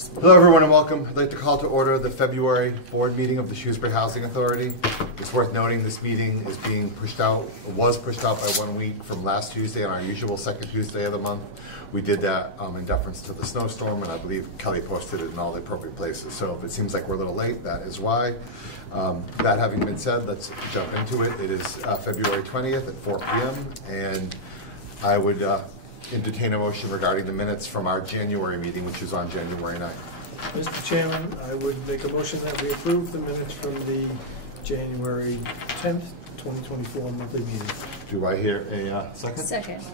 Hello everyone and welcome. I'd like to call to order the February board meeting of the Shrewsbury Housing Authority. It's worth noting this meeting is being pushed out, was pushed out by 1 week from last Tuesday on our usual second Tuesday of the month. We did that in deference to the snowstorm, and I believe Kelly posted it in all the appropriate places. So if it seems like we're a little late, that is why. That having been said, let's jump into it. It is February 20th at 4 p.m. and I would entertain a motion regarding the minutes from our January meeting, which is on January 9th. Mr. Chairman, I would make a motion that we approve the minutes from the January 10th, 2024 monthly meeting. Do I hear a second? Second.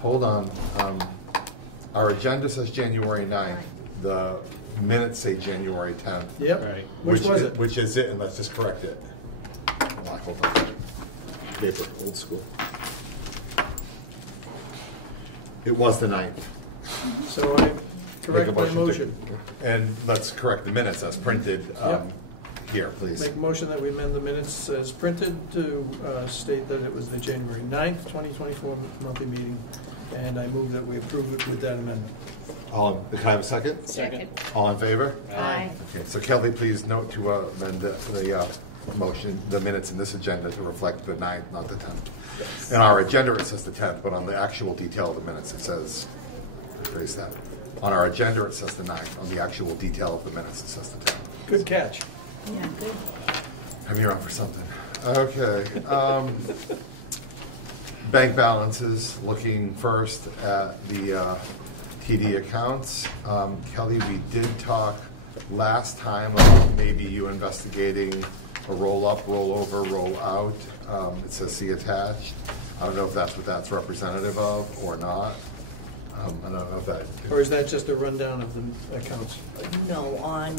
Hold on. Our agenda says January 9th. The minutes say January 10th. Yep. Right. Which was it? Which is it, and let's just correct it. Hold on. Paper, old school. It was the 9th. So I correct my motion. And let's correct the minutes as printed here, please. Make a motion that we amend the minutes as printed to state that it was the January 9th, 2024 monthly meeting, and I move that we approve it with that amendment. Can I have a second? Second. All in favor? Aye. Okay, so Kelly, please note to amend the motion, the minutes in this agenda to reflect the 9th, not the 10th. Yes. In our agenda, it says the 10th, but on the actual detail of the minutes, it says, rephrase that. On our agenda, it says the 9th. On the actual detail of the minutes, it says the 10th. Good catch. Yeah, good. I'm here on for something. Okay. Bank balances, looking first at the TD accounts. Kelly, we did talk last time about maybe you investigating a roll up, roll over, roll out. It says see attached. I don't know if that's what that's representative of or not. I don't know if that. Or is that just a rundown of the accounts? No, on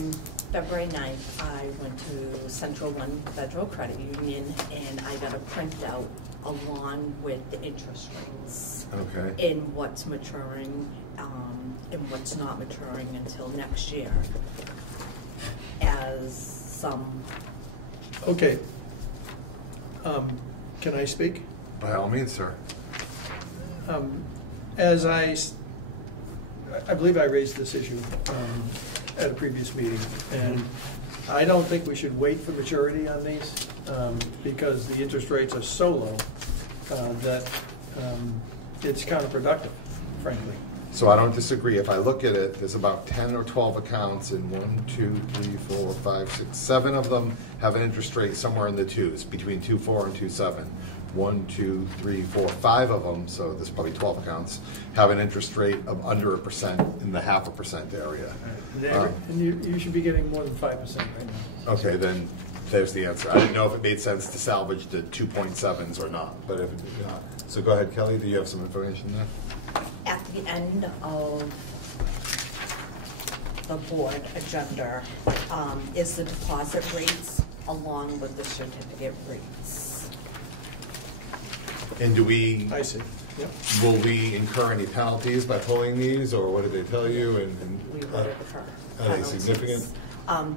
February 9th, I went to Central One Federal Credit Union and I got a printout along with the interest rates. Okay. In what's maturing and what's not maturing until next year as some. Okay. Can I speak? By all means, sir. As I believe I raised this issue at a previous meeting, and I don't think we should wait for maturity on these because the interest rates are so low that it's counterproductive, frankly. So I don't disagree. If I look at it, there's about 10 or 12 accounts, and 1, 2, 3, 4, 5, 6, 7 of them have an interest rate somewhere in the 2s, between 2.4 and 2.7. 1, 2, 3, 4, 5 of them, so there's probably 12 accounts, have an interest rate of under 1% in the 0.5% area. And you should be getting more than 5% right now. Okay, then there's the answer. I didn't know if it made sense to salvage the 2.7s or not, but if it did not. So go ahead, Kelly. Do you have some information there? At the end of the board agenda is the deposit rates along with the certificate rates. And do we? I see. Yep. Will we incur any penalties by pulling these, or what did they tell you? We would incur are they significant?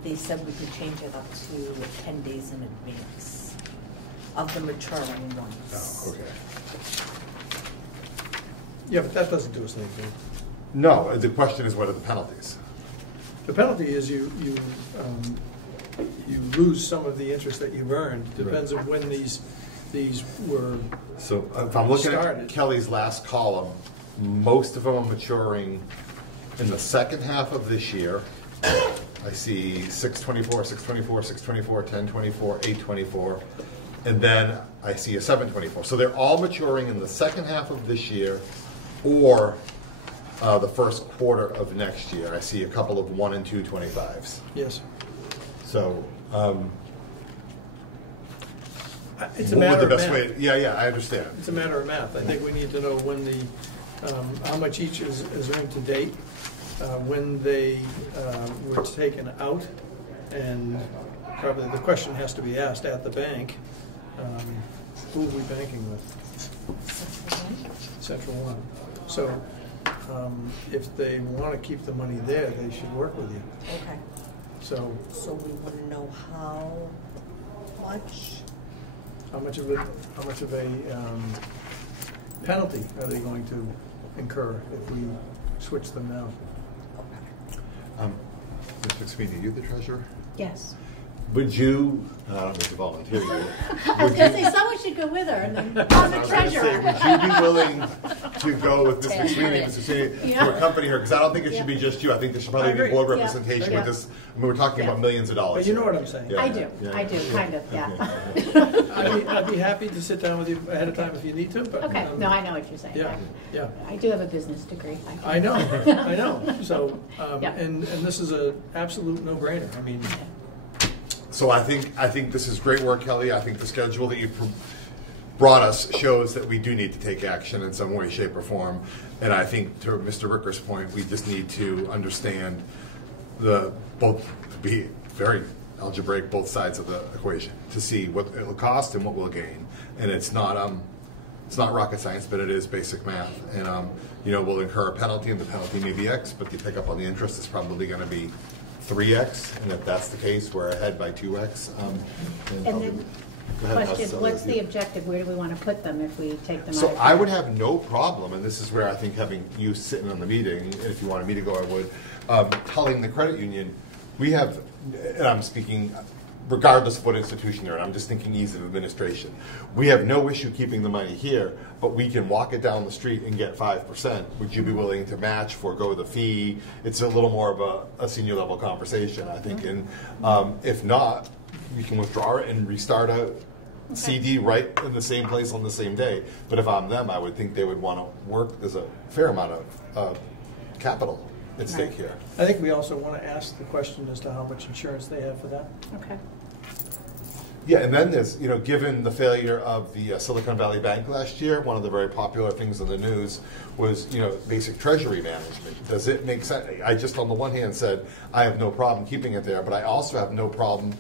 They said we could change it up to 10 days in advance of the maturing ones. Oh, okay. Yeah, but that doesn't do us any good. No, the question is, what are the penalties? The penalty is you lose some of the interest that you've earned. Depends on when these were. So if I'm looking started. at Kelly's last column, most of them are maturing in the second half of this year. I see 624, 624, 624, 1024, 824, and then I see a 724. So they're all maturing in the second half of this year or the first quarter of next year. I see a couple of 1 and 2 25s. Yes. So it's a matter of math. Yeah, I understand. It's a matter of math. I think we need to know when the how much each is earned to date, when they were taken out, and probably the question has to be asked at the bank, who are we banking with? Central One. So if they want to keep the money there, they should work with you. Okay. So we want to know how much. How much of a penalty are they going to incur if we switch them now? Ms. McSweeney, you the treasurer? Yes. Would you, I don't need to volunteer you. I was going to say someone should go with her, and then I'm the treasurer. Would you be willing to go with Ms. McSweeney, Yeah. to accompany her? Because I don't think it should be just you. I think there should probably I be agree. board Yeah. representation Yeah. with this. I mean, we're talking about millions of dollars. But you know here. what I'm saying. Yeah. I do, kind of, yeah. I'd be happy to sit down with you ahead of time if you need to, but. Okay, no, I know what you're saying. Yeah, yeah. I do have a business degree. I know, I know. So, Yeah. and this is a absolute no-brainer. I mean, So I think this is great work, Kelly. I think the schedule that you brought us shows that we do need to take action in some way, shape, or form. And I think to Mr. Ricker's point, we just need to understand be very algebraic, both sides of the equation to see what it will cost and what we'll gain. And it's not rocket science, but it is basic math. And we'll incur a penalty, and the penalty may be X, but the pickup on the interest is probably going to be 3X, and if that's the case, we're ahead by 2X. And then, Go ahead, question, I'll- what's the objective? Where do we want to put them if we take them out? So of I would town? have no problem, and this is where I think having you sitting on the meeting, and if you wanted me to go, I would, telling the credit union, we have, and I'm speaking regardless of what institution they're in, I'm just thinking ease of administration. We have no issue keeping the money here, but we can walk it down the street and get 5%. Would you be willing to match, forego the fee? It's a little more of a senior level conversation, I think. And if not, we can withdraw it and restart a CD right in the same place on the same day. But if I'm them, I would think they would want to work. There's a fair amount of capital at stake here. I think we also want to ask the question as to how much insurance they have for that. Okay. Yeah, and then there's, given the failure of the Silicon Valley Bank last year, one of the very popular things in the news was, basic treasury management. Does it make sense? I just, on the one hand, said, I have no problem keeping it there, but I also have no problem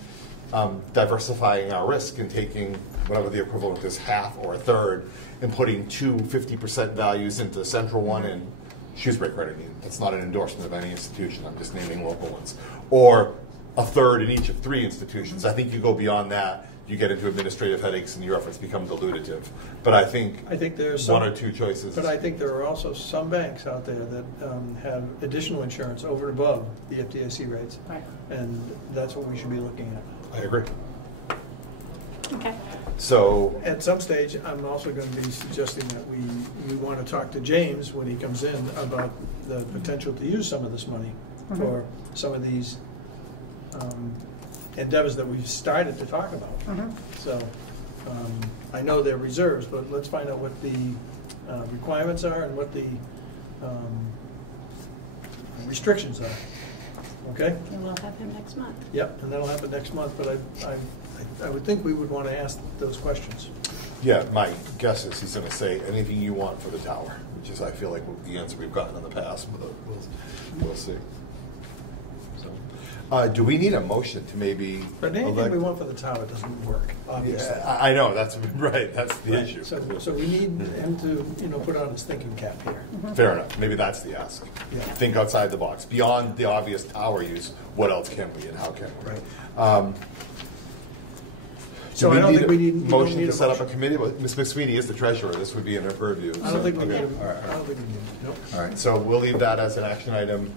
diversifying our risk and taking whatever the equivalent is, half or a third, and putting 50% values into the central one and Shrewsbury Credit Union. That's not an endorsement of any institution. I'm just naming local ones. Or a third in each of 3 institutions. I think you go beyond that, you get into administrative headaches and your efforts become dilutive. But I think there's one or two choices. But I think there are also some banks out there that have additional insurance over and above the FDIC rates. Right. And that's what we should be looking at. I agree. Okay. So At some stage, I'm also going to be suggesting that we want to talk to James when he comes in about the potential to use some of this money for some of these endeavors that we've started to talk about. So I know they're reserves, but let's find out what the requirements are and what the restrictions are. Okay? And we'll have him next month. Yep, and that'll happen next month, but I would think we would want to ask those questions. yeah, my guess is he's going to say anything you want for the tower, which is, I feel like, the answer we've gotten in the past, but we'll see. So, do we need a motion to maybe But anything we want for the tower doesn't work, obviously. Yeah, I know, that's right, that's the Right. issue. So we need him to put on his thinking cap here. Fair enough, maybe that's the ask. Yeah. Think outside the box. Beyond the obvious tower use, what else can we and how can we? Right. Do So I don't think we a don't motion need to a set up a motion. committee? Well, Ms. McSweeney is the treasurer, this would be in her purview. I don't think we need Okay. it. All right, I don't think we need it. Nope. All right, so we'll leave that as an action item,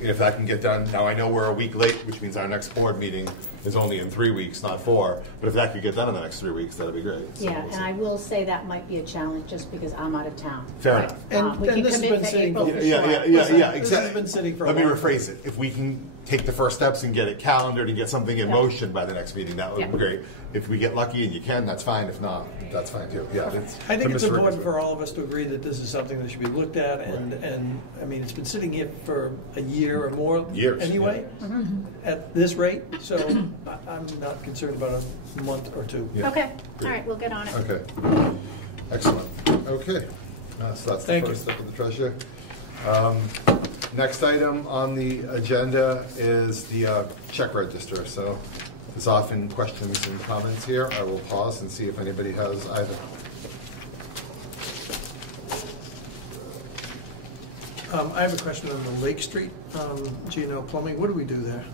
if that can get done. Now, I know we're a week late, which means our next board meeting is only in 3 weeks, not 4, but if that could get done in the next 3 weeks, that'd be great. So Yeah, we'll and I see. will say that might be a challenge just because I'm out of town. Fair enough. And We can this has commit been to sitting April for- for Yeah, sure. exactly. This has been sitting for a Let me long rephrase it. If we can take the first steps and get it calendared and get something in Yeah. motion by the next meeting, that would Yeah. be great. If we get lucky and you can, that's fine. If not, that's fine too. Yeah, I think to it's Mr. important Ricker's- for all of us to agree that this is something that should be looked at, and I mean, it's been sitting here for a year or more Years, anyway, at this rate, so I'm not concerned about a month or 2. Yeah. Okay, all right, we'll get on it. Okay, excellent. Okay, so that's the Thank you. first step of the treasure. Next item on the agenda is the check register. So there's often questions and comments here. I will pause and see if anybody has either. I have a question on the Lake Street, G&L Plumbing. What do we do there?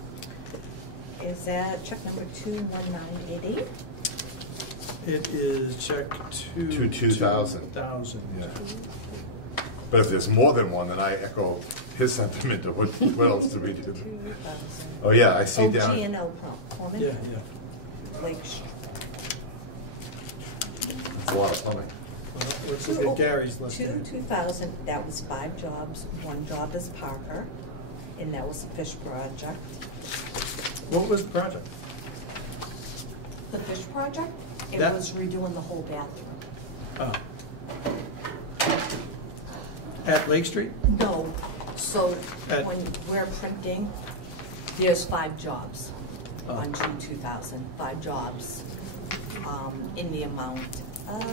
Is that check number 21988? It is check To 2,000. 2,000. Yeah. But if there's more than one, then I echo his sentiment of what else do we do? 2,000. Oh, yeah, I see Oh, down. G&L plumbing. Yeah, yeah. Lake It's a lot of plumbing. Well, let's look at Gary's list. 2,000, that was 5 jobs. 1 job is Parker, and that was a fish project. What was the project? The fish project, it That- was redoing the whole bathroom. Oh. At Lake Street? No, so At- when we're printing, there's 5 jobs Oh. on June 2000, 5 jobs in the amount of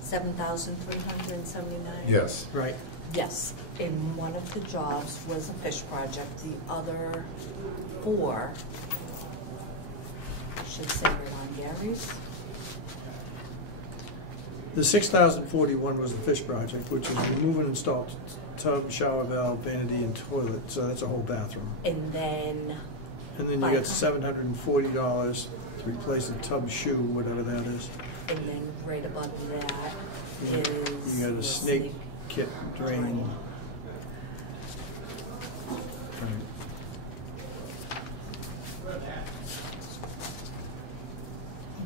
$7,379. Yes. Right. Yes, and one of the jobs was a fish project, the other 4, should say right on Gary's. The 6,041 was the fish project, which is remove and install tub, shower valve, vanity, and toilet, so that's a whole bathroom. And then, And then you got $740 to replace a tub shoe, whatever that is. and then right above that is. You got a the snake kit drain.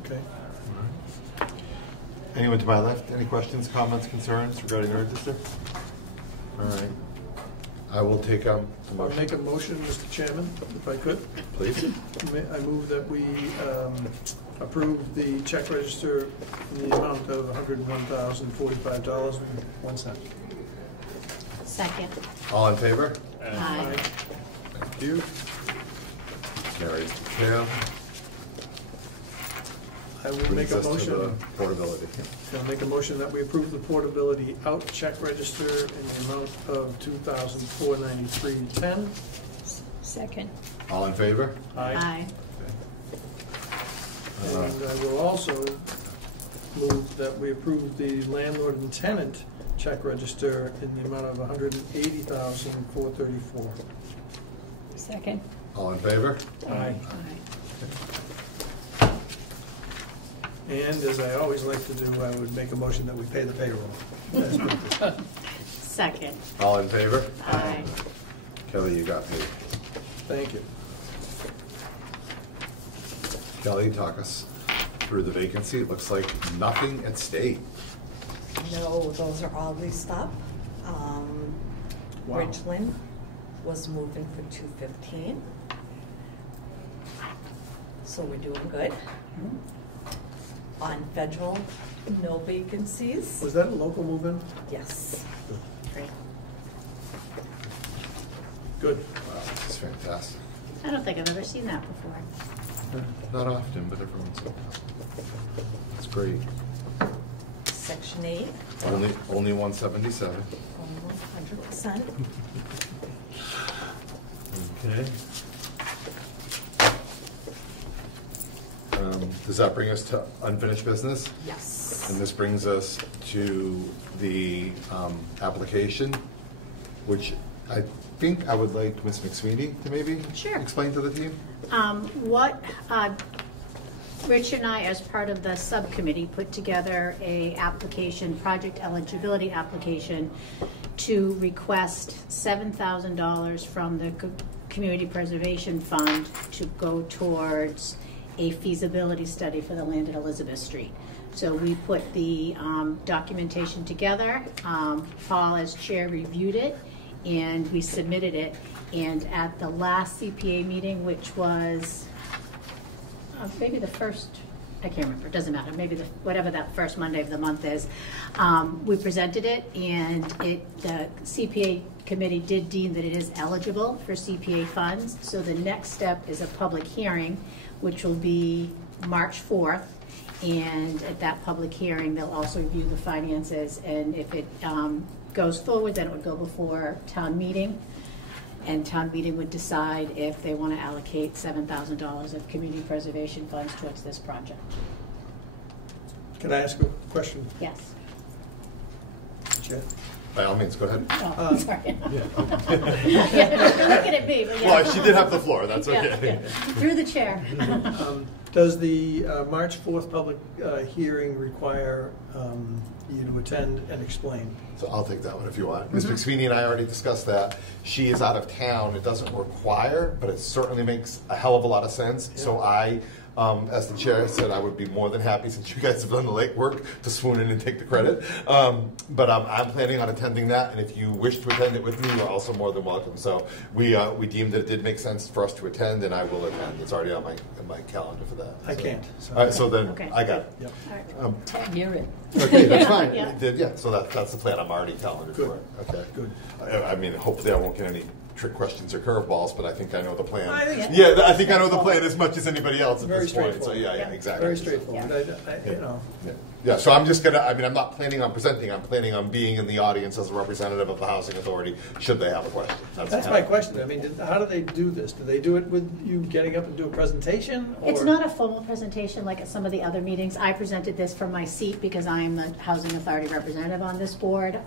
Okay. Anyone to my left, any questions, comments, concerns regarding the register? All right. I will take the I'll motion. make a motion, Mr. Chairman, if I could. Please. I move that we approve the check register in the amount of $101,045.01. Second. All in favor? Aye. Thank you. Carries the tail. I will make Brings a us to motion. the portability. I'll make a motion that we approve the portability out check register in the amount of $2,493.10. Second. All in favor? Aye. And I will also move that we approve the landlord and tenant check register in the amount of $180,434. Second. All in favor? Aye. Aye. And as I always like to do, I would make a motion that we pay the payroll. As printed. Second. All in favor? Aye. Kelly, you got paid. Thank you. Kelly, talk us through the vacancy. It looks like nothing at state. No, those are all leased up. Wow. Richland was moving for 215. So we're doing good. On federal, no vacancies. Was that a local move-in? Yes. Great. Good. Wow, this is fantastic. I don't think I've ever seen that before. Not often, but every once in a while. That's great. Section 8, Only 177. almost 100%. Okay. Does that bring us to unfinished business? Yes. And this brings us to the application, which I think I would like Ms. McSweeney to maybe Sure. explain to the team. What Rich and I, as part of the subcommittee, put together a application, project eligibility application, to request $7,000 from the Community Preservation Fund to go towards a feasibility study for the land at Elizabeth Street. So we put the documentation together. Paul, as chair, reviewed it, and we submitted it. And at the last CPA meeting, which was maybe the first, I can't remember, it doesn't matter, maybe whatever that first Monday of the month is, we presented it, and the CPA committee did deem that it is eligible for CPA funds. So the next step is a public hearing, which will be March 4th. And at that public hearing, they'll also review the finances, and if it goes forward, then it would go before town meeting. And town meeting would decide if they want to allocate $7,000 of community preservation funds towards this project. Can I ask a question, Yes. Chair? By all means, go ahead. Oh, sorry. Yeah, you're looking at me, but yeah. Well, she did have the floor, that's okay. Yeah. Through the chair. Does the March 4th public hearing require you to attend and explain? So I'll take that one if you want. Ms. McSweeney and I already discussed that. She is out of town. It doesn't require, but it certainly makes a hell of a lot of sense. Yeah. So I, as the chair said, I would be more than happy, since you guys have done the legwork, to swoon in and take the credit. But I'm planning on attending that, and if you wish to attend it with me, you're also more than welcome. So we deemed that it did make sense for us to attend, and I will attend. It's already on my calendar for that. I So. can't. All right, so then Okay. I got it. Yep. All right. You're in. Okay, that's fine. Yeah. Yeah, so that's the plan. I'm already calendared Good. for it. Okay. Good. I mean, hopefully I won't get any trick questions or curveballs, but I think I know the plan. I think- Yeah, I think I know the plan as much as anybody else at Very this point. So straightforward. yeah, Yeah. exactly. Very straightforward. Yeah. You know. Yeah, so I'm just gonna, I'm not planning on presenting, I'm planning on being in the audience as a representative of the Housing Authority, should they have a question. That's my question. I mean, how do they do this? Do they do it with you getting up and do a presentation? Or? It's not a formal presentation like at some of the other meetings. I presented this from my seat because I'm the Housing Authority representative on this board.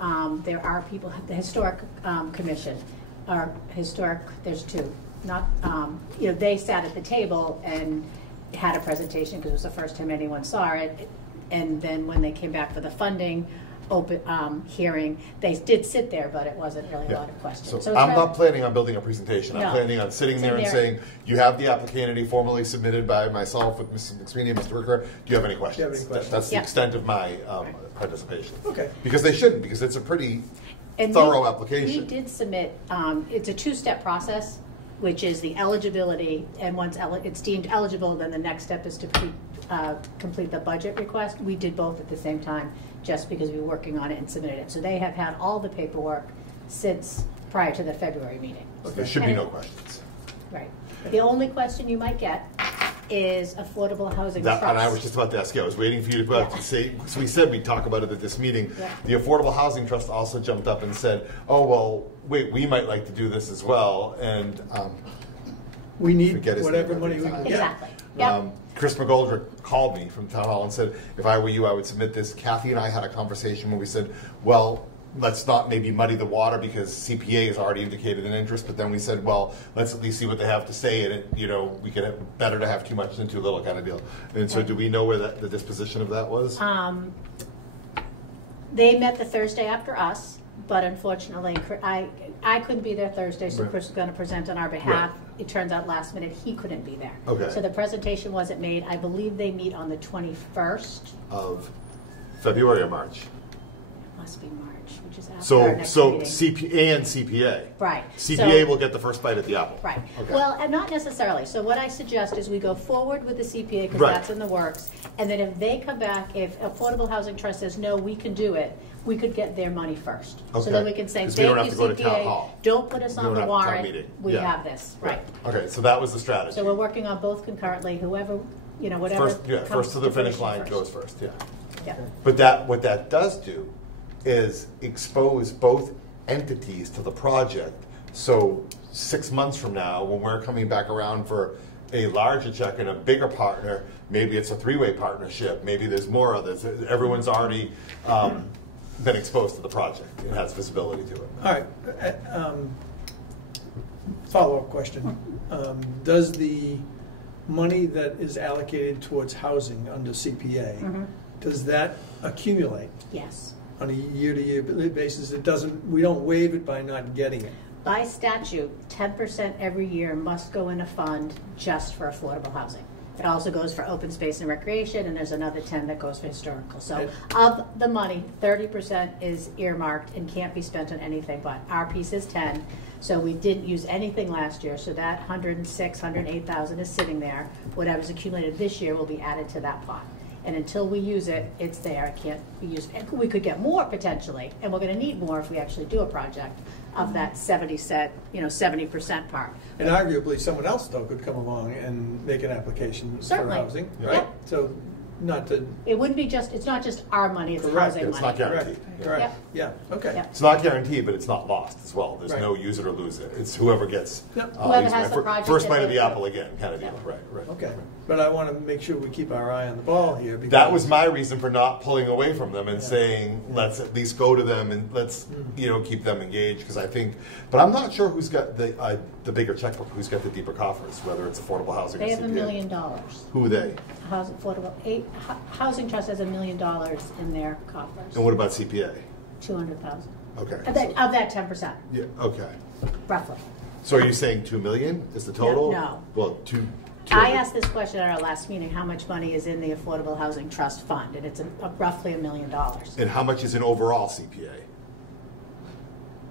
There are people, the Historic Commission, or Historic, there's two. Not, they sat at the table and had a presentation because it was the first time anyone saw it. And then when they came back for the funding hearing, they did sit there, but it wasn't really a lot of questions. So it's I'm rather- not planning on building a presentation. I'm No. planning on sitting there and saying, you have the application formally submitted by myself with Mrs. McSweeney and Mr. Ricker. Do you have any questions? Do you have any questions? That's the Yeah. extent of my participation. Okay. Because they shouldn't, because it's a pretty And thorough we application. did submit, it's a two-step process, which is the eligibility, and once it's deemed eligible, then the next step is to complete the budget request. We did both at the same time, just because we were working on it and submitted it. So they have had all the paperwork since prior to the February meeting. There should be no questions. Right. The only question you might get is affordable housing trust. And I was just about to ask you, I was waiting for you to go out to say, so we said we'd talk about it at this meeting. Yeah. The Affordable Housing Trust also jumped up and said, oh, well, wait, we might like to do this as well. And We need forget his whatever name money every we can time. get. Exactly. Yep. Chris McGoldrick called me from Town Hall and said, if I were you, I would submit this. Kathy and I had a conversation where we said, well, let's not maybe muddy the water because CPA has already indicated an interest, but then we said, well, let's at least see what they have to say, and we could have better to have too much than too little kind of deal. And so do we know where the disposition of that was? They met the Thursday after us, but unfortunately, I couldn't be there Thursday, so Right. Chris was going to present on our behalf. Right. It turns out last minute he couldn't be there. Okay. So the presentation wasn't made. I believe they meet on the 21st. Of February or March? It must be March, which is after our So next meeting. CPA and CPA. Right. CPA So- will get the first bite at the apple. Right. Okay. Well, and not necessarily. So what I suggest is we go forward with the CPA because Right. that's in the works. And then if they come back, if Affordable Housing Trust says, no, we can do it, we could get their money first. So Okay. then we can say, 'Cause we don't thank have you, to go to town CPA, hall. don't put us We on don't the have town warrant. meeting. We Yeah. have this. Right. Okay, so that was the strategy. So we're working on both concurrently, whoever, whatever. First comes to the finish fruition line first. goes first, yeah. Yeah. But what that does do is expose both entities to the project. So 6 months from now, when we're coming back around for a larger check and a bigger partner, maybe it's a three-way partnership, maybe there's more of this. Everyone's already been exposed to the project and has visibility to it. All right. Follow-up question. Does the money that is allocated towards housing under CPA, does that accumulate Yes. on a year-to-year basis? We don't waive it by not getting it. By statute, 10% every year must go in a fund just for affordable housing. It also goes for open space and recreation, and there's another 10 that goes for historical. So of the money, 30% is earmarked and can't be spent on anything but. Our piece is 10, so we didn't use anything last year, so that 106, 108,000 is sitting there. Whatever's accumulated this year will be added to that pot. And until we use it, it's there. It can't be used. And we could get more potentially, and we're going to need more if we actually do a project of that 70% part. And arguably, someone else, though, could come along and make an application for Certainly. housing, Yeah. right? So not to, It wouldn't be just, it's not just our money, it's Correct. housing It's money. not guaranteed. correct, Yep. yeah, okay. Yep. It's not guaranteed, but it's not lost as well. There's Right. no use it or lose it. It's whoever gets Yep. Whoever use has my the project first that bite of they- the apple again, kind of deal. Yeah. Right. Okay, but I want to make sure we keep our eye on the ball here, because. That was my reason for not pulling away from them and Yeah. saying, let's at least go to them and let's, keep them engaged, because I think, but I'm not sure who's got the bigger checkbook, who's got the deeper coffers, whether it's affordable housing or They have $1 CPA. million. Who are they? Housing Trust has $1 million in their coffers. And what about CPA? 200,000. Okay. Of that 10%, Yeah, okay. roughly. So are you saying 2 million is the total? No. Well, two. I asked this question at our last meeting, how much money is in the Affordable Housing Trust Fund, and it's roughly $1 million. And how much is in overall CPA?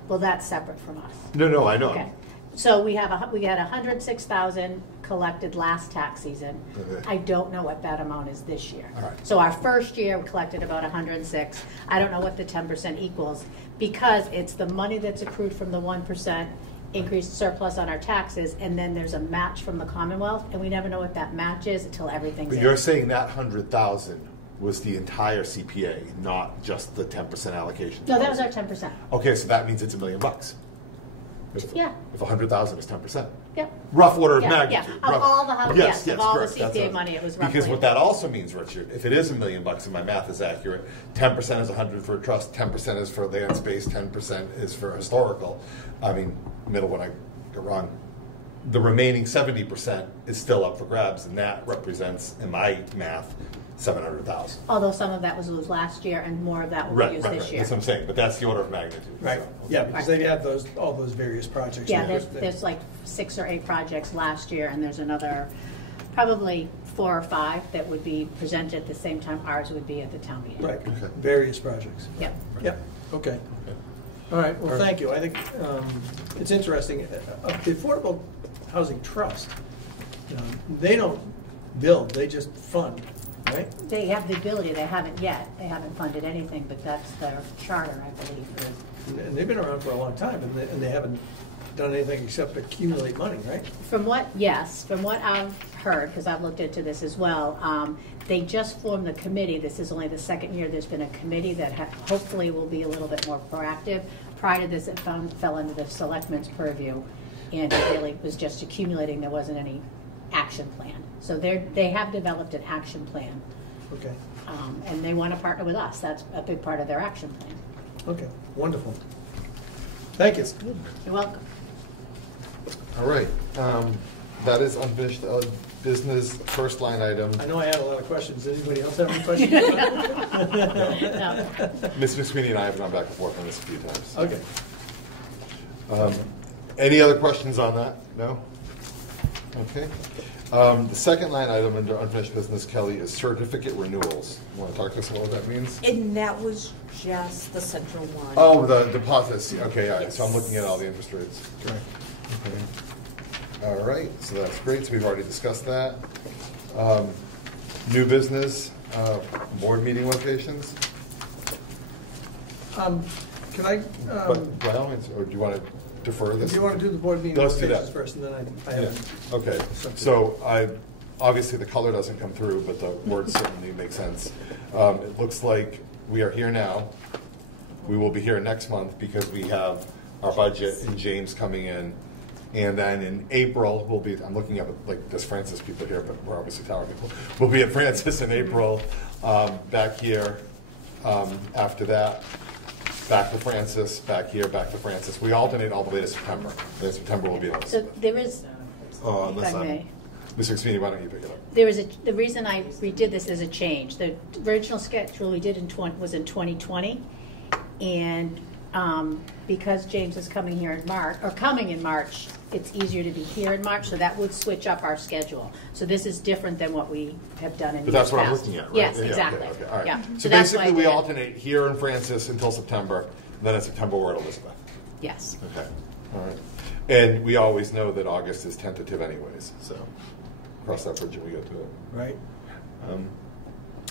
Well, that's separate from us. No, I know. Okay. So we had 106,000 collected last tax season. Okay. I don't know what that amount is this year. All right. So our first year, we collected about 106. I don't know what the 10% equals, because it's the money that's accrued from the 1% increased surplus on our taxes, and then there's a match from the Commonwealth, and we never know what that match is until everything's But in. you're saying that 100,000 was the entire CPA, not just the 10% allocation? No, that was our 10%. Okay, so that means it's $1 million. Yeah. If 100,000 is 10%. Yep. Rough order of Yeah, magnitude. yeah. Of rough. all the house- yes, of all the correct. That's CPA what- money, it was Because roughly- what that also means, Richard, if it is $1 million and my math is accurate, 10% is 100 for a trust, 10% is for land space, 10% is for historical. I mean, middle when I go wrong. The remaining 70% is still up for grabs, and that represents, in my math, 700,000. Although some of that was used last year, and more of that will be used this year. That's what I'm saying, but that's the order of magnitude. Right, so, yeah, because they had all those various projects. Yeah, in there's like 6 or 8 projects last year, and there's another probably 4 or 5 that would be presented at the same time ours would be at the town meeting. Right, Okay. various projects. Yep. Yep, okay. All right, well, thank you. I think it's interesting. The Affordable Housing Trust, they don't build, they just fund, right? They have the ability, they haven't yet, they haven't funded anything, but that's their charter, I believe. And they've been around for a long time, and they haven't done anything except accumulate money, right? From what I've heard, because I've looked into this as well, they just formed the committee. This is only the second year there's been a committee that hopefully will be a little bit more proactive. Prior to this, it fell under the selectmen's purview, and it really was just accumulating. There wasn't any action plan. So they have developed an action plan, Okay, and they want to partner with us. That's a big part of their action plan. okay, wonderful. Thank you. You're welcome. All right, that is unfinished business, first line item. I know I had a lot of questions. Anybody else have any questions? No. Mr. Sweeney and I have gone back and forth on this a few times. Okay. Any other questions on that? No? Okay. The second line item under unfinished business, Kelly, is certificate renewals. You want to talk to us about what that means? And that was just the central one. Oh, the deposits. Okay, all right. So I'm Yes. looking at all the interest rates. Correct. Okay. All right, so that's great. So we've already discussed that. New business, board meeting locations. Can I, But by all means, or do you want to defer this? do you want to do the board meeting Let's do locations that. first, and then I Yeah, have. okay. So obviously the color doesn't come through, but the words certainly make sense. It looks like we are here now. We will be here next month because we have our budget and James coming in. And then in April, we'll be, I'm looking at, like, there's Francis people here, but we're obviously Tower people. We'll be at Francis in April, back here. After that, back to Francis, back here, back to Francis. We alternate all the way to September. Then September will be on. So there is, Unless if I may. Mr. Sweeney, why don't you pick it up? the reason I redid this is a change. The original schedule we did was in 2020, and because James is coming here in March, it's easier to be here in March, so that would switch up our schedule. So this is different than what we have done in But years that's what I'm past. looking at, right? Yes, Yeah, exactly. Okay, all right. Yeah. So that's why I basically, we did it. alternate here in Francis until September, and then in September we're at Elizabeth. Yes. Okay, all right. And we always know that August is tentative anyways, so cross that bridge when we get to it. Right.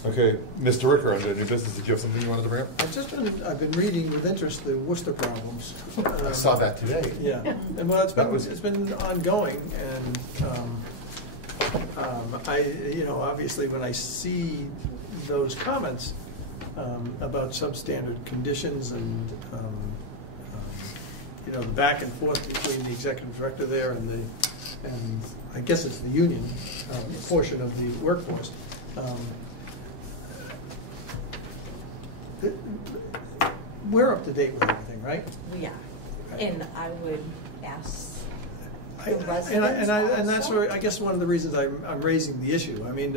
Okay, Mr. Ricker, under new business, did you have something you wanted to bring up? I've been reading with interest the Worcester problems. I saw that today. Yeah, and well, That was- it's been ongoing, and Obviously, when I see those comments about substandard conditions and, the back and forth between the executive director there and I guess it's the union portion of the workforce. We're up to date with everything, right? We are. And I would ask and that's where I guess one of the reasons I'm raising the issue. I mean,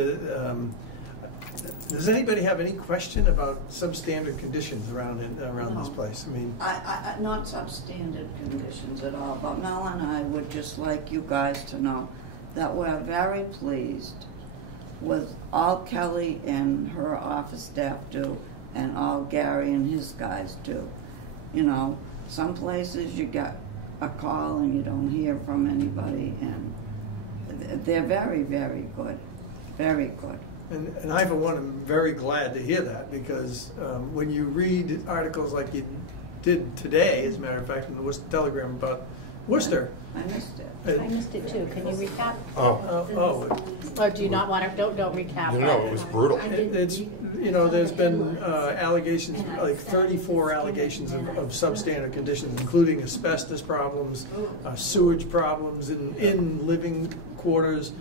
does anybody have any question about substandard conditions around this place? I mean, I not substandard conditions at all. But Mel and I would just like you guys to know that we're very pleased with all Kelly and her office staff do, and all Gary and his guys do. Some places you get a call and you don't hear from anybody, and they're very, very good, very good. And I, for one, am very glad to hear that, because when you read articles like you did today, as a matter of fact, in the Worcester Telegram about Worcester. I missed it. I missed it too. Can you recap? Or do you not want to? Don't recap. No, it was brutal. It's there's been allegations, like 34 allegations of substandard conditions, including asbestos problems, sewage problems in living quarters,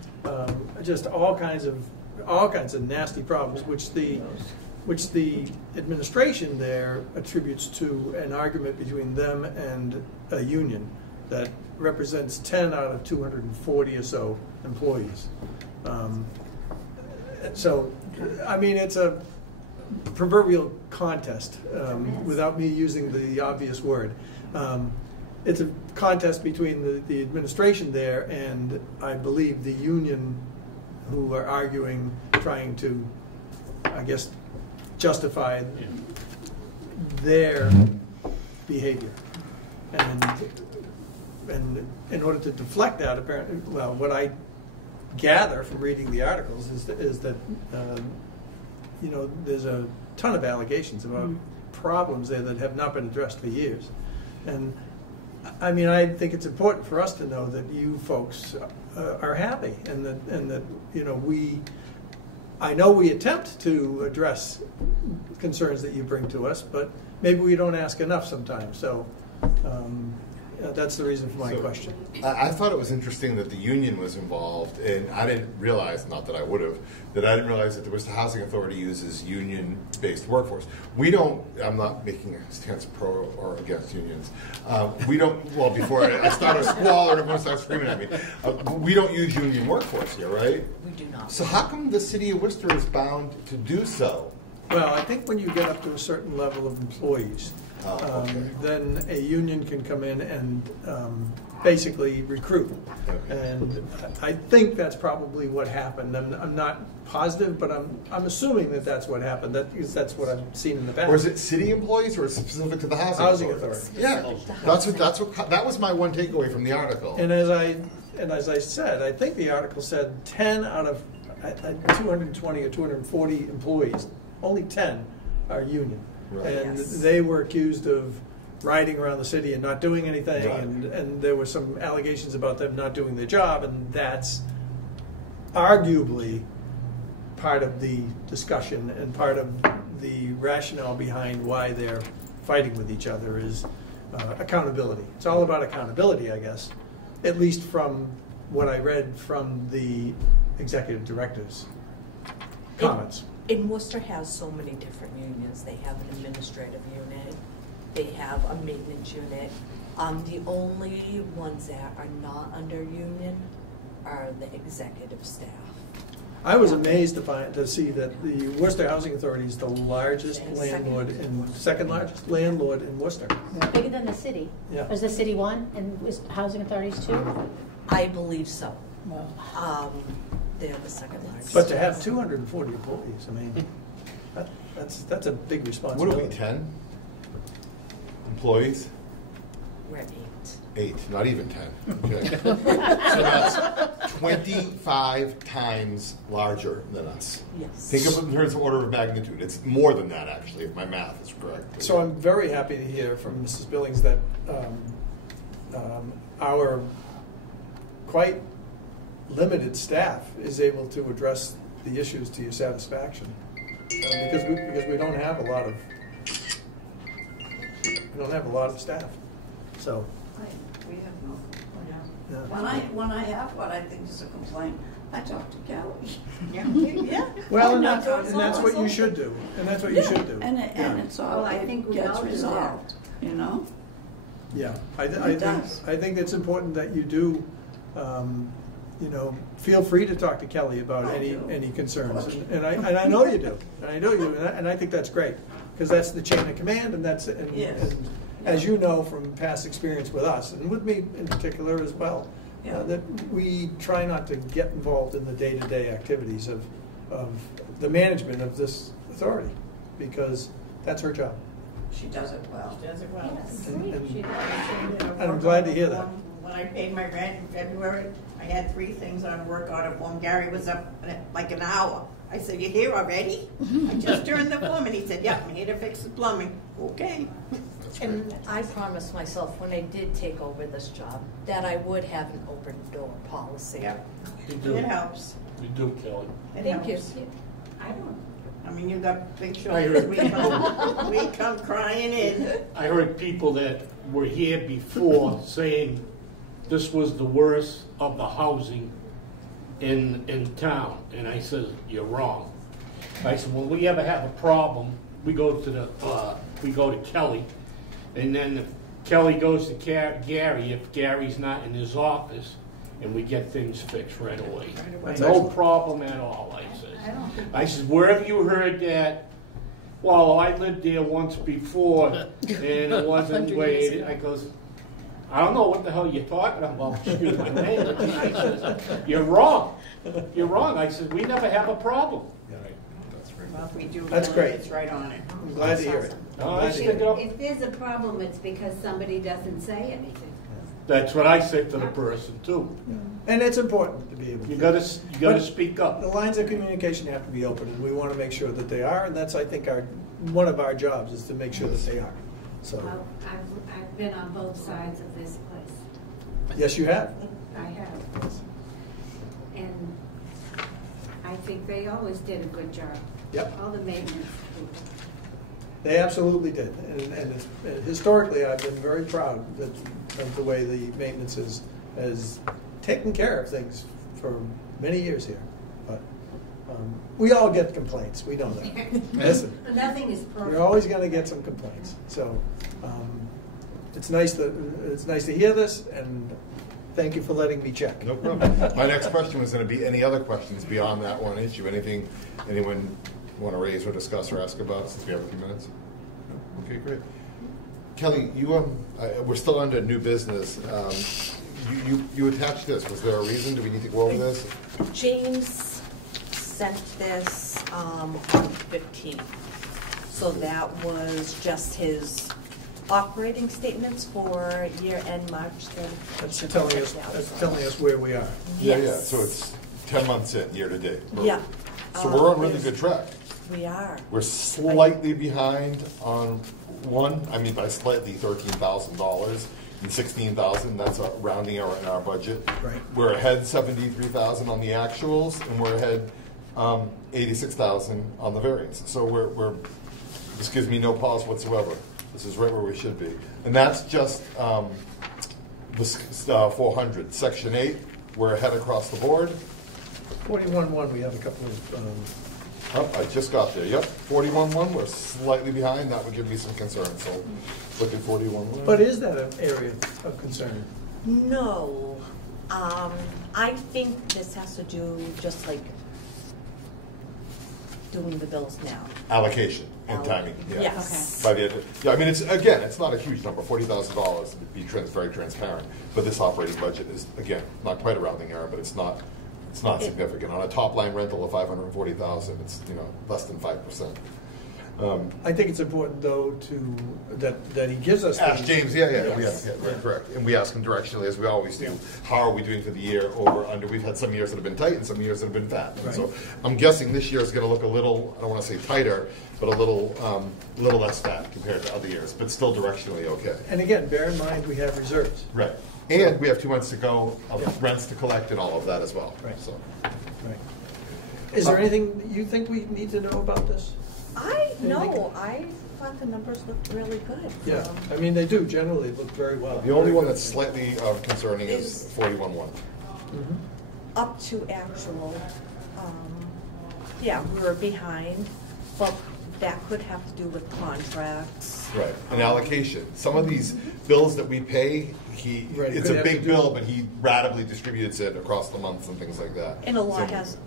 just all kinds of nasty problems, which the administration there attributes to an argument between them and a union that represents 10 out of 240 or so employees. So, I mean, it's a proverbial contest, without me using the obvious word. It's a contest between the administration there and, I believe, the union, who are arguing, trying to, I guess, justify their behavior. And in order to deflect that, apparently, well, what I gather from reading the articles is that there's a ton of allegations about problems there that have not been addressed for years. And I mean, I think it's important for us to know that you folks are happy, and that I know we attempt to address concerns that you bring to us, but maybe we don't ask enough sometimes. So that's the reason for my question. I thought it was interesting that the union was involved, and I didn't realize, not that I would have, that the Worcester Housing Authority uses union-based workforce. We don't, I'm not making a stance pro or against unions. We don't, well, before I start a squall or everyone starts screaming at me, we don't use union workforce here, right? We do not. So how come the city of Worcester is bound to do so? Well, I think when you get up to a certain level of employees, then a union can come in and basically recruit. Okay. And I think that's probably what happened. I'm not positive, but I'm assuming that that's what happened. That's what I've seen in the past. Or is it city employees, or is it specific to the housing authority? Yeah, that was my one takeaway from the article. And as I said, I think the article said 10 out of 220 or 240 employees, only 10 are union. Right. And Yes. they were accused of riding around the city and not doing anything, Right. and there were some allegations about them not doing their job, and that's arguably part of the discussion and part of the rationale behind why they're fighting with each other is accountability. It's all about accountability, I guess, at least from what I read from the executive director's comments. And Worcester has so many different unions. They have an administrative unit. They have a maintenance unit. The only ones that are not under union are the executive staff. I was amazed to see that the Worcester Housing Authority is the largest landlord second largest landlord in Worcester. Bigger than the city. Yeah. Was the city one and was housing authorities too? I believe so. Wow. They're the second largest. But to have 240 employees, I mean, that's a big What responsibility. are we, 10 employees? We're 8. 8, not even 10. Okay. So that's 25 times larger than us. Yes. Think of it in terms of order of magnitude. It's more than that, actually, if my math is correct. So I'm very happy to hear from Mrs. Billings that our quite limited staff is able to address the issues to your satisfaction. Because we don't have a lot of staff. So, We have no complaints. yeah. When I have what I think is a complaint, I talk to Kelly. Yeah. Well, and I'm not that's what you should do. And that's what you should do. And Yeah. it's all, Well, I think it we all gets do that. resolved, you know? Yeah, It does. I think it's important that you do, feel free to talk to Kelly about I do. any concerns, and I know you do, and I think that's great, because that's the chain of command, and that's, Yes. and as you know from past experience with us, and with me in particular as well, Yeah. that we try not to get involved in the day-to-day activities of the management of this authority, because that's her job. She does it well. Does it well. Yes, And- and- she does. And I'm glad to hear that. When I paid my rent in February, I had 3 things on a work order form. Gary was up like an hour. I said, "You here already?" I just turned the form, and he said, "Yeah, I'm here to fix the plumbing." Okay. And I promised myself when I did take over this job that I would have an open door policy. Yeah, You do. it helps. You do, Kelly. It Thank you. helps. I don't. I mean, you got big I shoulders. heard- We come crying in. I heard people that were here before saying this was the worst of the housing in town. And I said, "You're wrong." I said, "When we ever have a problem, we go to Kelly, and then if Kelly goes to Gary, if Gary's not in his office, and we get things fixed right away. That's No excellent. problem at all," I I said. don't think. I said, "Wherever you heard that, well, I lived there once before, and it wasn't 100 way," years ago. I goes, "I don't know what the hell you're talking about, excuse my language." And I says, "You're wrong. You're wrong." I said, "We never have a problem." Well, if we do, That's great. it's right on it. I'm glad to hear it. No, I Glad to stick hear it it. up. If there's a problem, it's because somebody doesn't say anything. That's what I said to the person too. And it's important to be able to. You gotta speak up. The lines of communication have to be open, and we want to make sure that they are, and that's, I think, one of our jobs is to make sure that they are. So, Well, I've been on both sides of this place. yes, you have. I have. And I think they always did a good job. Yep. All the maintenance people. They absolutely did, and historically, I've been very proud of the way the maintenance has taken care of things for many years here. But we all get complaints, we know that. Listen, Nothing is perfect. you're always going to get some complaints. So it's nice to hear this, and thank you for letting me check. No problem. My next question was going to be any other questions beyond that one issue? Anything anyone want to raise or discuss or ask about since we have a few minutes? No? Okay, great. Kelly, we're still under new business. You attached this. Was there a reason? Do we need to go over this? James sent this on the 15th. So that was just his operating statements for year-end March 31st. That's telling us where we are. Yeah. Yes. So it's 10 months in, year to date. Yeah. So we're on really good track. We are. We're slightly behind on one. I mean, by slightly, $13,000 and $16,000. That's a rounding error in our budget. Right. We're ahead $73,000 on the actuals, and we're ahead $86,000 on the variance. So this gives me no pause whatsoever. This is right where we should be, and that's just the 400 Section 8. We're ahead across the board. 41-1, we have a couple of. Oh, I just got there. Yep, 41-1. We're slightly behind. That would give me some concern. So, look at 41-1. But is that an area of concern? No. I think this has to do just like doing the bills now. Allocation and timing. Yeah. Yes. By the end yeah, I mean, it's not a huge number, $40,000 to be very transparent. But this operating budget is, again, not quite a rounding error, but it's not significant. On a top line rental of $540,000, it's less than 5%. I think it's important, though, that he gives us. Ask James, yeah, Yes. right, correct. And we ask him directionally, as we always do, how are we doing for the year, over, under? We've had some years that have been tight and some years that have been fat. And Right. so I'm guessing this year is going to look a little, I don't want to say tighter, but a little less fat compared to other years, but still directionally okay. And again, bear in mind, we have reserves. Right. And we have 2 months to go of rents to collect and all of that as well. Right. So, Right. Is there anything you think we need to know about this? I thought the numbers looked really good. Yeah, I mean, they do generally look very well. the only one that's slightly concerning is 41-1. Up to actual, yeah, we were behind, but that could have to do with contracts. Right, an allocation. Some of these bills that we pay, Right, it's could a have big to do- bill, but he ratably distributes it across the months and things like that. And a lot So-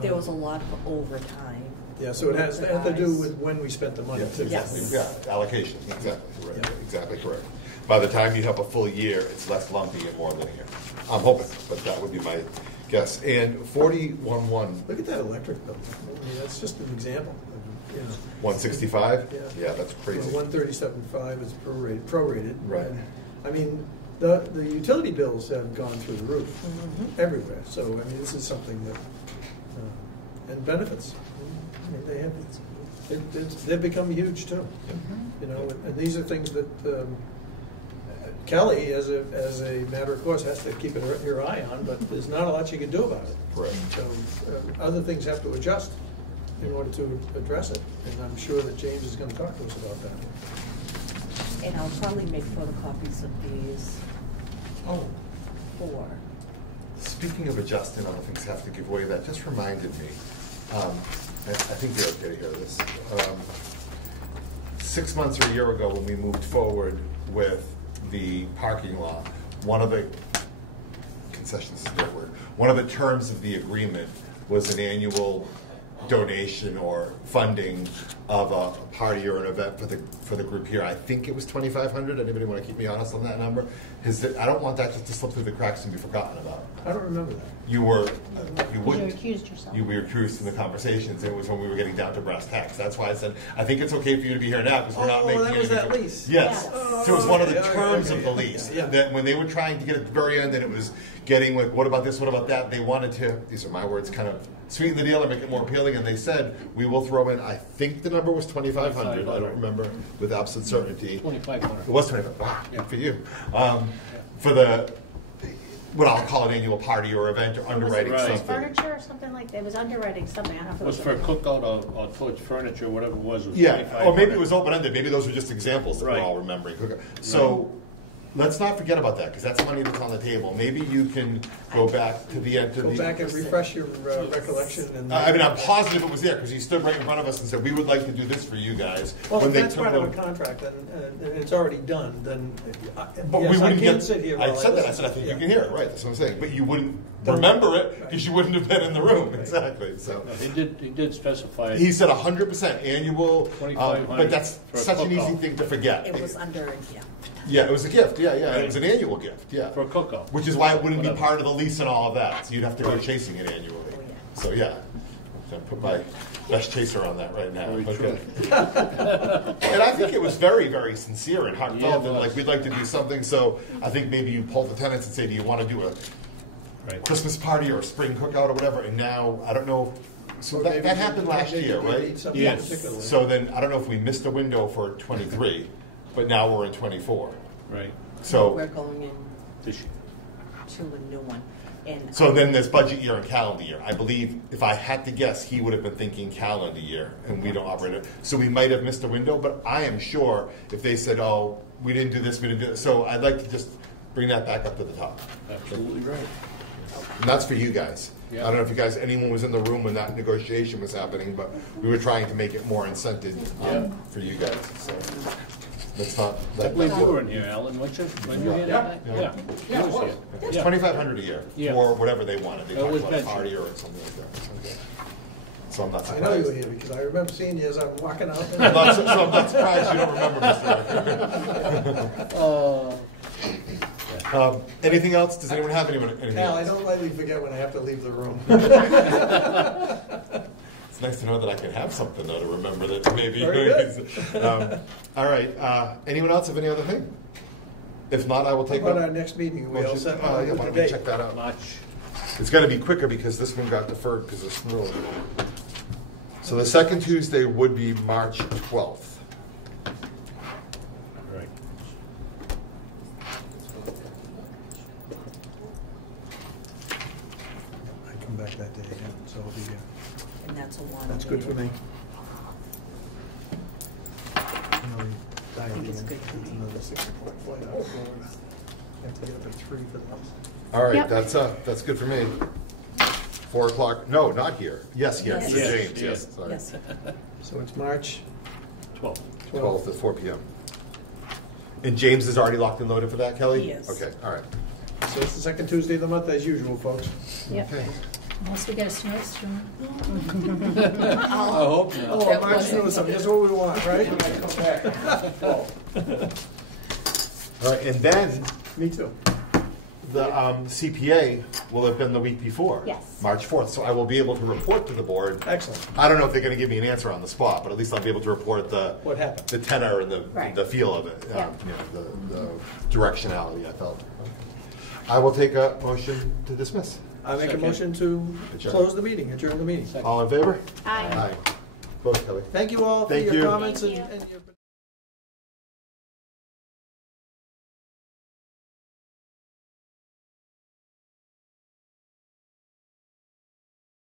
there was a lot of overtime. Yeah, so it has to do with when we spent the money too. Yes. Yeah, allocation, exactly, right, Yeah. exactly correct. By the time you have a full year, it's less lumpy and more linear. I'm hoping, but that would be my guess. And 41-1, Look at that electric bill. I mean, that's just an example. You know. 165? Yeah. Yeah, that's crazy. 137.5 is prorated. Right. And, I mean, the utility bills have gone through the roof everywhere. So, I mean, this is something that, and benefits. I mean, they've become huge too. You know, and these are things that Kelly, as a matter of course, has to keep her eye on, but there's not a lot she can do about it. Correct. So other things have to adjust in order to address it, and I'm sure that James is going to talk to us about that. And I'll probably make photocopies of these Oh, for. speaking of adjusting, other things have to give way. That just reminded me. I think you're okay to hear this. 6 months or a year ago, when we moved forward with the parking lot, one of the concessions is a great word. One of the terms of the agreement was an annual donation or funding of a party or an event for the group here. I think it was $2,500. Anybody want to keep me honest on that number? I don't want that just to slip through the cracks and be forgotten about. I don't remember that. You wouldn't. accused yourself. You were accused in the conversations. It was when we were getting down to brass tacks. That's why I said I think it's okay for you to be here now because we're not making. that was anything. that lease. Yes. Yes. So it was one of the Okay, terms okay, of the okay, lease yeah. that when they were trying to get at the very end, and it was getting like, what about this? What about that? They wanted to. These are my words. Kind of sweeten the deal or make it more appealing. And they said we will throw in. I think the number was 2,500. I don't remember with absolute certainty. 2,500. It was 25. Wow, good for you. For the what I'll call an annual party or event or underwriting Right. something. Furniture or something like that. It was underwriting something. I don't know if It was for a cookout or towards furniture, whatever it was. Yeah, or maybe it was open-ended. Maybe those were just examples that we're Right. all remembering. So let's not forget about that because that's money that's on the table. Maybe you can go back to the end to Go the. back and refresh your recollection. And I mean, I'm positive it was there because he stood right in front of us and said, "We would like to do this for you guys." Well, when if they that's took part of over. a contract, and it's already done, then But yes, we I wouldn't can't get. sit here. I while said that. I listen. said I think Yeah. you can hear it. Right. That's what I'm saying. But you wouldn't remember it because you wouldn't have been in the room. Exactly. So. No, he did specify. He said 100% annual, 2,500 but that's for a such an easy cookout. thing to forget. It was under a gift. Yeah, it was a gift. Yeah, Right. it was an annual gift. Yeah, For a cookout. which is why it wouldn't be Whatever. part of the lease and all of that. So you'd have to go Right. chasing it annually. Oh, yeah. So yeah, so I put my best chaser on that right now. Very Okay. true. And I think it was very, very sincere and Yeah, heartfelt, it and was. like we'd like to do something. So I think maybe you poll the tenants and say, do you want to do a Right. Christmas party or a spring cookout or whatever? And now I don't know. So Or that, maybe that happened last maybe year, we right? need something Yes. particular. So then, I don't know if we missed a window for 23, but now we're in 24. Right. So, We're going in This year. to a new one. And so then there's budget year and calendar year. I believe, if I had to guess, he would have been thinking calendar year, and we don't operate it. So we might have missed a window, but I am sure if they said, oh, we didn't do this, we didn't do this. So I'd like to just bring that back up to the top. Absolutely right. And that's for you guys. Yeah. I don't know if you guys, anyone was in the room when that negotiation was happening, but we were trying to make it more incentive for you guys. So that's not. I believe you were in here, Alan, weren't you? When you were here? Yeah. Yeah. Yeah, He was here. It's Yeah. $2,500 a year Yeah. for whatever they wanted. They That talked was about a mentioned. party or something like that. Okay. So I'm not I surprised. know you were here because I remember seeing you as I'm walking out. I'm not, so I'm not surprised you don't remember, Mr. Rucker. Anything else? Does anyone have anything Al, I else? don't lightly forget when I have to leave the room. It's nice to know that I can have something though to remember that maybe. Very good. All right. Anyone else have any other thing? If not, I will take. About our next meeting, we all motion. set Yeah, on why the don't we date. check that out? March. It's going to be quicker because this one got deferred because of snow. So the second Tuesday would be March 12th. Right. back that day, yeah, so I'll be here. And that's a one. That's good for me. I think it's good for me. Another 6 o'clock flight out of Florida. I have to get up at 3 for that. All right, Yep. that's good for me. 4 o'clock, no, not here. Yes, here, Yes. for Yes, James, yes, sorry. Yes. So it's March 12. 12th at 4 PM. And James is already locked and loaded for that, Kelly? He is. Okay, all right. So it's the second Tuesday of the month as usual, folks. Yep. Okay. Unless we get a snowstorm. I hope not. Oh, That March wasn't- snowstorm, that's what we want, right? All right, and then Me too. the CPA will have been the week before. Yes. March 4th, so I will be able to report to the board. Excellent. I don't know if they're gonna give me an answer on the spot, but at least I'll be able to report What happened? the tenor and Right. the feel of it, Yeah. you know, the directionality, I felt. I will take a motion to dismiss. I make a Second. motion to Adjourn. close the meeting, adjourn the meeting. All in favor? Aye. Vote, Kelly. Thank you all for Thank your you. comments Thank and you. and your.